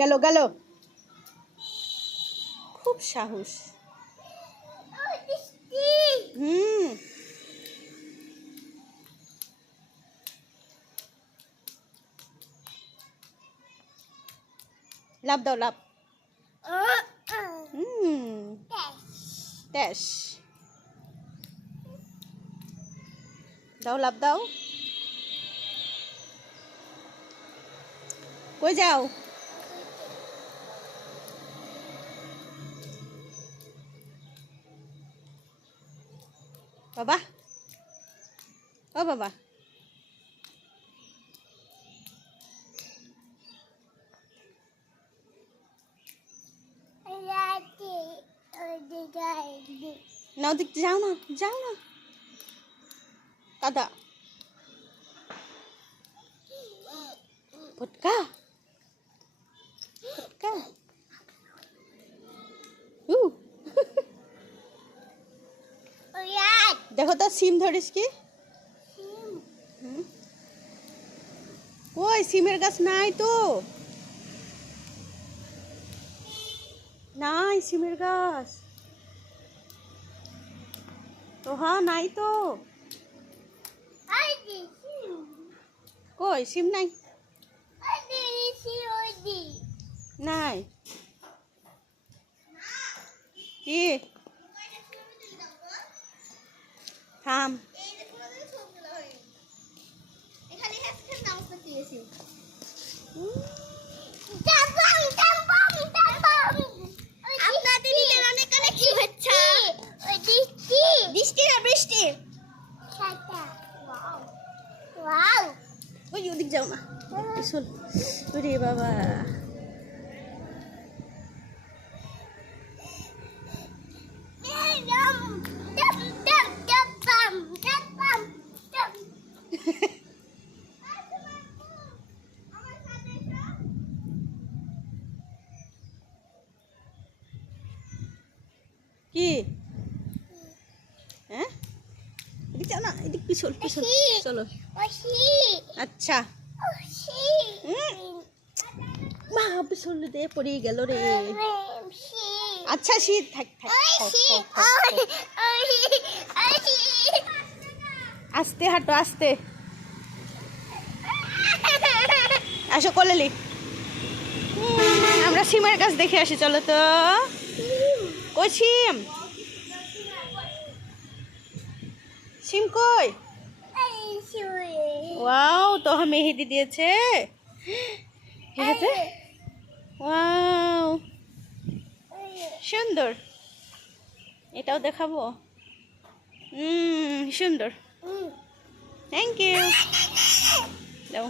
গেল গেল, খুব সাহস। লাভ দাও, লাভ। ট্যাশ দাও, লাভ দাও। কই যাও? বাবা, ও বাবা, না ওদিকে যাও না, যাও না, কাদা। ফুটকা ফুটকা, দেখো তো সিম ধরিস কি? ওই সিমের গাছ নাই তো, নাই সিমের গাছ তো। হ্যাঁ নাই তো, কই সিম নাই, নাই কি? থাম, ওই ওদিক যাও না, ওরে বাবা। কি? হ্যাঁ এদিক যাও না, এদিক পিছল পিছল, চলো। আচ্ছা মা পিছল দে, পড়ে গেল রে। আচ্ছা শীত থাক থাক, আস্তে হাঁটো, আস্তে। আসো কলেলি, আমরা সিমের গাছ দেখে আসি, চলো তো। কই সিম? সিম কই? ওয়াও, তো মেহেদি দিয়েছে, ঠিক আছে। ওয়াও সুন্দর, এটাও দেখাবো। সুন্দর, থ্যাংক ইউ। দাও।